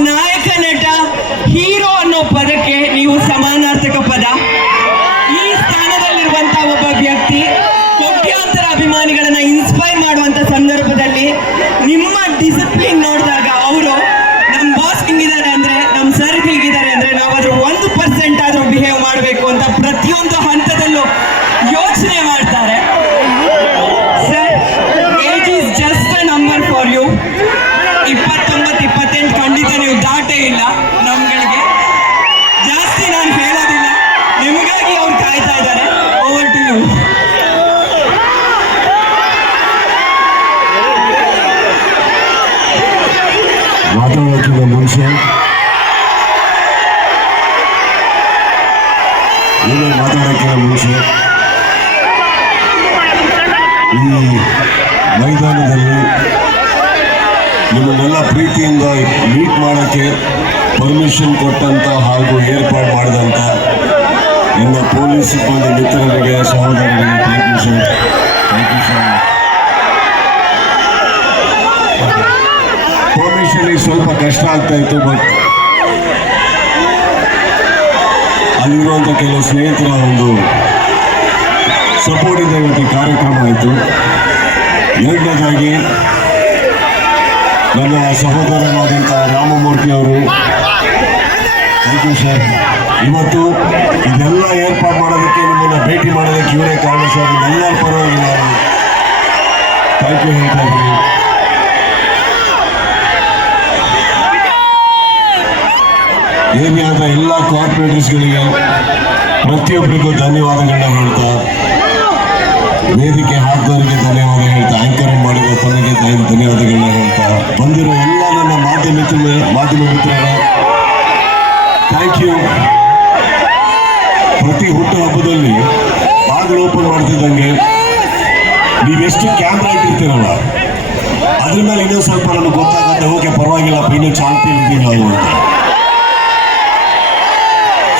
ನಾಯಕ ನಟ, ಹೀರೋ ಅನ್ನೋ ಪದಕ್ಕೆ ನೀವು ಸಮಾನಾರ್ಥಕ ಪದ. ಈ ಸ್ಥಾನದಲ್ಲಿರುವಂತಹ ಒಬ್ಬ ವ್ಯಕ್ತಿ ಕೋಟ್ಯಾಂತರ ಅಭಿಮಾನಿಗಳನ್ನ ಇನ್ಸ್ಪೈರ್ ಮಾಡುವಂತ ಸಂದರ್ಭದಲ್ಲಿ ನಿಮ್ಮ ಡಿಸಿಪ್ಲಿನ್ ನೋಡಿದಾಗ ಅವರು ನಮ್ಮ ಬಾಸ್ ಹಿಂಗಿದ್ದಾರೆ ಅಂದ್ರೆ ನಮ್ಮ ಸರ್ ಹೇಗಿದ್ದಾರೆ ಅಂದ್ರೆ ನಾವಾದ್ರೂ ಒಂದು ಪರ್ಸೆಂಟ್ ಆದ್ರೂ ಬಿಹೇವ್ ಮಾಡಬೇಕು ಅಂತ ಪ್ರತಿಯೊಂದು ಹಣ ಮಾತಾಡೋಕ್ಕಿಂತ ಮನುಷ್ಯ. ಏನು ಮಾತಾಡೋಕ್ಕಿಂತ ಮನುಷ್ಯ. ಈ ಮೈದಾನದಲ್ಲಿ ನಿಮ್ಮನ್ನೆಲ್ಲ ಪ್ರೀತಿಯಿಂದ ಮೀಟ್ ಮಾಡೋಕ್ಕೆ ಪರ್ಮಿಷನ್ ಕೊಟ್ಟಂತ ಹಾಗೂ ಏರ್ಪಾಡು ಮಾಡಿದಂಥ ಎಲ್ಲ ಪೊಲೀಸ್ ಸಿಬ್ಬಂದಿ ಮಿತ್ರರಿಗೆ ಸಹೋದರರಿಗೆ ಆಗ್ತಾ ಇತ್ತು ಬಟ್ ಅಲ್ಲಿರುವಂಥ ಕೆಲವು ಸ್ನೇಹಿತರ ಒಂದು ಸಪೋರ್ಟ್ ಇಂದ ಇವತ್ತು ಕಾರ್ಯಕ್ರಮ ಆಯಿತು. ಎರಡನೇದಾಗಿ ನನ್ನ ಸಹೋದರನಾದಂಥ ರಾಮಮೂರ್ತಿ ಅವರು ಥ್ಯಾಂಕ್ ಯು ಸರ್ ಇವತ್ತು ಆದ ಎಲ್ಲ ಕಾರ್ಪೊರೇಟರ್ಸ್ಗಳಿಗೆ ಪ್ರತಿಯೊಬ್ಬರಿಗೂ ಧನ್ಯವಾದಗಳನ್ನ ಹೇಳ್ತಾ ವೇದಿಕೆ ಹಾಕಿದವರಿಗೆ ಧನ್ಯವಾದ ಹೇಳ್ತಾ ಆಂಕರ್ ಮಾಡಿದ ತಾಯಿ ಧನ್ಯವಾದಗಳನ್ನ ಹೇಳ್ತಾ ಬಂದಿರೋ ಎಲ್ಲ ನನ್ನ ಮಾಧ್ಯಮ ಮಾಧ್ಯಮ ಮಿತ್ರರ ಥ್ಯಾಂಕ್ ಯು ಪ್ರತಿ ಹುಟ್ಟು ಹಬ್ಬದಲ್ಲಿ ಬಾಗಿಲು ಓಪನ್ ಮಾಡ್ತಿದ್ದಂಗೆ ನೀವೆಷ್ಟು ಕ್ಯಾಮ್ರಾ ಇಟ್ಟಿರ್ತೀರಲ್ಲ, ಅದ್ರ ಮೇಲೆ ಇನ್ನೊಂದು ಸ್ವಲ್ಪ ನಮಗೆ ಗೊತ್ತಾಗುತ್ತೆ, ಓಕೆ ಪರವಾಗಿಲ್ಲ, ಇನ್ನೂ ಚಾಲ್ತಿ ಇರ್ತೀವಿ ನಾವು ಅಂತ.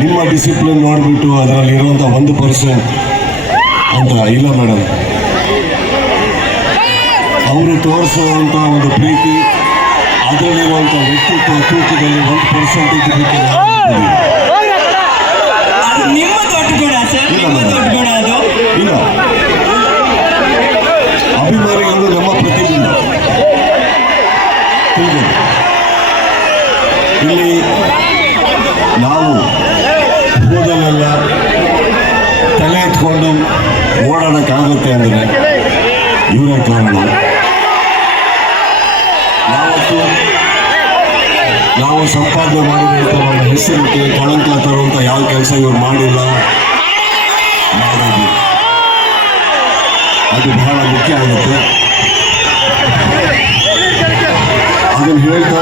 ನಿಮ್ಮ ಡಿಸಿಪ್ಲಿನ್ ನೋಡಿಬಿಟ್ಟು ಅದರಲ್ಲಿ ಇರುವಂಥ ಒಂದು ಪರ್ಸೆಂಟ್ ಅಂತ ಇಲ್ಲ ಮೇಡಮ್ ಅವರು ತೋರಿಸುವಂಥ ಒಂದು ಪ್ರೀತಿ ಅದರಲ್ಲಿರುವಂಥ ವ್ಯಕ್ತಿತ್ವ ತೂಕದಲ್ಲಿ ಒಂದು ಪರ್ಸೆಂಟ್ ಇದ್ದಕ್ಕೆ ತಲೆ ಎತ್ಕೊಂಡು ಓಡಾಡೋಕ್ಕಾಗುತ್ತೆ ಅಂದರೆ ಇವರೇ ಕಾರಣ ಯಾವತ್ತು ನಾವು ಸಂಪಾದನೆ ಮಾಡಿದಂಥ ನಮ್ಮ ಹೆಸರಿಗೆ ಕಳಂಕ ತರುವಂಥ ಯಾವ ಕೆಲಸ ಇವ್ರು ಮಾಡಿಲ್ಲ ಮಾಡೋದು ಅದು ಬಹಳ ಮುಖ್ಯ ಆಗುತ್ತೆ ಅದನ್ನು ಹೇಳ್ತಾ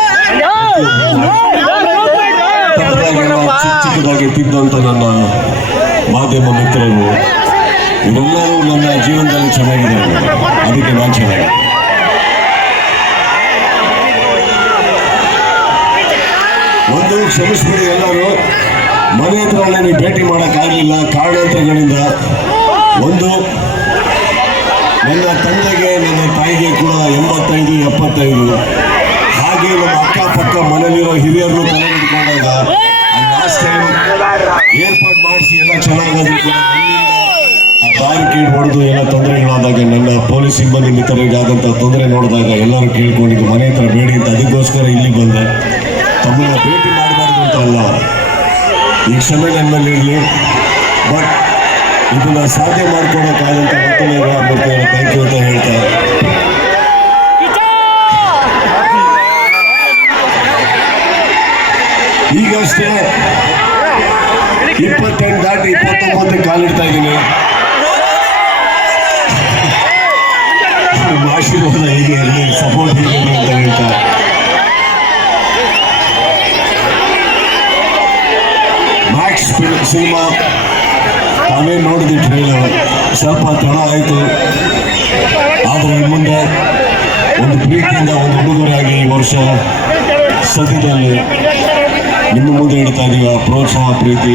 ಚಿಕ್ಕ ಚಿಕ್ಕದಾಗಿ ತಿದ್ದಂಥ ನನ್ನ ಮಾಧ್ಯಮ ಮಿತ್ರರು, ಇವರೆಲ್ಲರೂ ನನ್ನ ಜೀವನದಲ್ಲಿ ಚೆನ್ನಾಗಿದೆ ಅದಕ್ಕೆ ನಾನು ಚೆನ್ನಾಗಿ. ಒಂದು ಕ್ಷಮಿಸ್ಬಿಡಿ ಎಲ್ಲರೂ. ಮನೆ ಹತ್ರ ನನಗೆ ಭೇಟಿ ಮಾಡೋಕ್ಕಾಗಲಿಲ್ಲ. ಕಾರಣಾಂತರಗಳಿಂದ ಒಂದು ನನ್ನ ತಂದೆಗೆ, ನನ್ನ ತಾಯಿಗೆ ಕೂಡ ಎಂಬತ್ತೈದು, ಎಪ್ಪತ್ತೈದು, ಹಾಗೆ ನಮ್ಮ ಅಕ್ಕಪಕ್ಕ ಮನೆಯಲ್ಲಿರೋ ಹಿರಿಯರನ್ನು ತಲೆ ಏರ್ಪಾಡು ಮಾಡಿಸಿ ಎಲ್ಲ ಚೆನ್ನಾಗಿ ಬ್ಯಾರಿಕೇಡ್ ಹೊಡೆದು ಎಲ್ಲ ತೊಂದರೆಗಳಾದಾಗ ನನ್ನ ಪೊಲೀಸ್ ಸಿಬ್ಬಂದಿ ಮಿತ್ರರಿಗೆ ಆದಂಥ ತೊಂದರೆ ನೋಡಿದಾಗ ಎಲ್ಲರೂ ಕೇಳ್ಕೊಂಡಿದ್ದು ಮನೆ ಹತ್ರ ಬೇಡಿ ಅಂತ. ಅದಕ್ಕೋಸ್ಕರ ಇಲ್ಲಿ ಬಂದೆ. ತಮ್ಮನ್ನ ಭೇಟಿ ಮಾಡಬಾರ್ದು ಅಂತ ಅಲ್ಲ. ಈ ಕ್ಷಮೆ ನನ್ನಲ್ಲಿ ಇರಲಿ. ಬಟ್ ಇದನ್ನ ಸಾಧ್ಯ ಮತ್ತೊಮ್ಮೆ ಬರ್ತಾರೆ ಥ್ಯಾಂಕ್ ಯು ಅಂತ ಹೇಳ್ತಾ ಕಾಲಿಡ್ತಾ ಇದ್ದೀನಿ. ಆಶೀರ್ವಾದ ಹೇಗೆ ಅಲ್ಲಿ ಸಪೋರ್ಟ್ ಹೇಗೆ ಅಂತ ಹೇಳ್ತಾರೆ ಮ್ಯಾಕ್ಸ್ ಸಿನಿಮಾ ನಾವೇ ನೋಡಿದ್ವಿ ಟ್ರೈಲರ್ ಸ್ವಲ್ಪ ತಡ ಆಯಿತು. ಆದರೆ ಮುಂದೆ ಒಂದು ಪ್ರೀತಿಯಿಂದ ಒಂದು ಉಡುಗೊರೆಯಾಗಿ ಈ ವರ್ಷ ಸದ್ಯದಲ್ಲಿ ನಿಮ್ಮ ಮುಂದೆ ಇಡ್ತಾ ಇದೀವಿ ಆ ಪ್ರೋತ್ಸಾಹ, ಪ್ರೀತಿ.